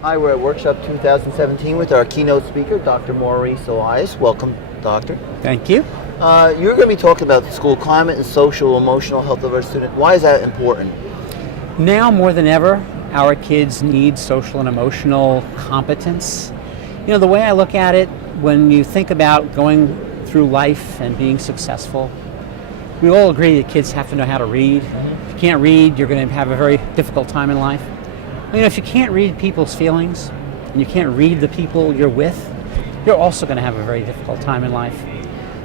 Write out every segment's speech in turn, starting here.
Hi, we're at Workshop 2017 with our keynote speaker, Dr. Maurice Elias. Welcome, Doctor. Thank you. You're going to be talking about the school climate and social emotional health of our students. Why is that important? Now more than ever, our kids need social and emotional competence. You know, the way I look at it, when you think about going through life and being successful, we all agree that kids have to know how to read. If you can't read, you're going to have a very difficult time in life. You know, if you can't read people's feelings and you can't read the people you're with, you're also going to have a very difficult time in life.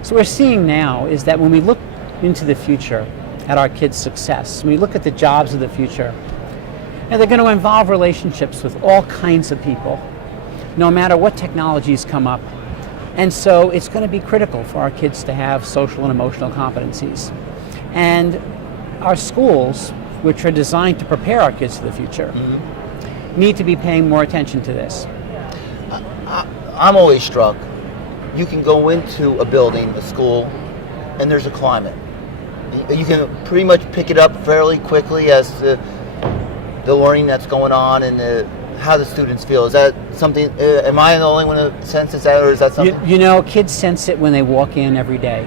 So what we're seeing now is that when we look into the future at our kids' success, when we look at the jobs of the future, you know, they're going to involve relationships with all kinds of people, no matter what technologies come up. And so it's going to be critical for our kids to have social and emotional competencies. And our schools, which are designed to prepare our kids for the future, need to be paying more attention to this. I'm always struck. You can go into a building, a school, and there's a climate. You can pretty much pick it up fairly quickly as to the learning that's going on and how the students feel. Is that something, am I the only one who senses that, or is that something? You know, kids sense it when they walk in every day.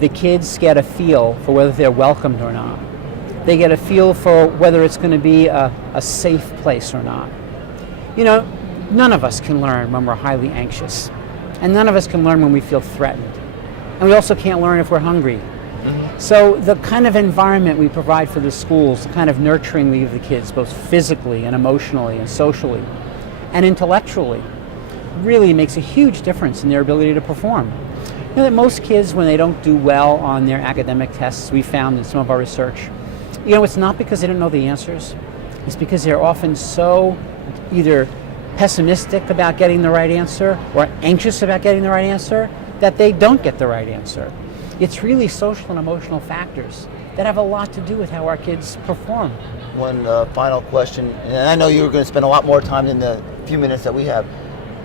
The kids get a feel for whether they're welcomed or not. They get a feel for whether it's going to be a safe place or not. You know, none of us can learn when we're highly anxious. And none of us can learn when we feel threatened. And we also can't learn if we're hungry. So the kind of environment we provide for the schools, the kind of nurturing we give the kids, both physically and emotionally and socially and intellectually, really makes a huge difference in their ability to perform. You know that most kids, when they don't do well on their academic tests, we found in some of our research, you know, it's not because they don't know the answers. It's because they're often so either pessimistic about getting the right answer or anxious about getting the right answer that they don't get the right answer. It's really social and emotional factors that have a lot to do with how our kids perform. One final question, and I know you're going to spend a lot more time in the few minutes that we have.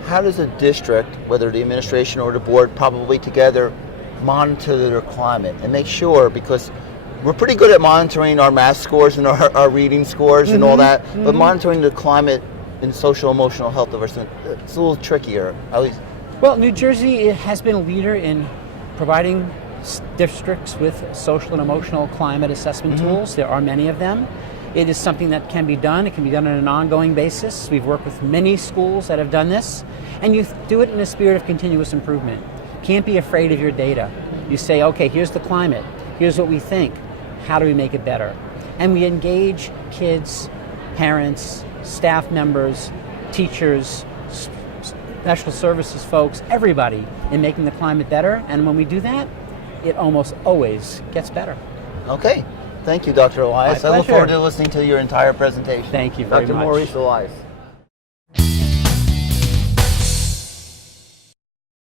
How does a district, whether the administration or the board, probably together, monitor their climate and make sure, because we're pretty good at monitoring our math scores and our reading scores and all that, but monitoring the climate and social emotional health of our students, it's a little trickier, at least. Well, New Jersey has been a leader in providing districts with social and emotional climate assessment tools. There are many of them. It is something that can be done. It can be done on an ongoing basis. We've worked with many schools that have done this, and you do it in a spirit of continuous improvement. Can't be afraid of your data. You say, okay, here's the climate. Here's what we think. How do we make it better? And we engage kids, parents, staff members, teachers, special services folks, everybody in making the climate better. And when we do that, it almost always gets better. Okay. Thank you, Dr. Elias. My I look pleasure. forward to listening to your entire presentation. Thank you very much. Dr. Maurice Elias.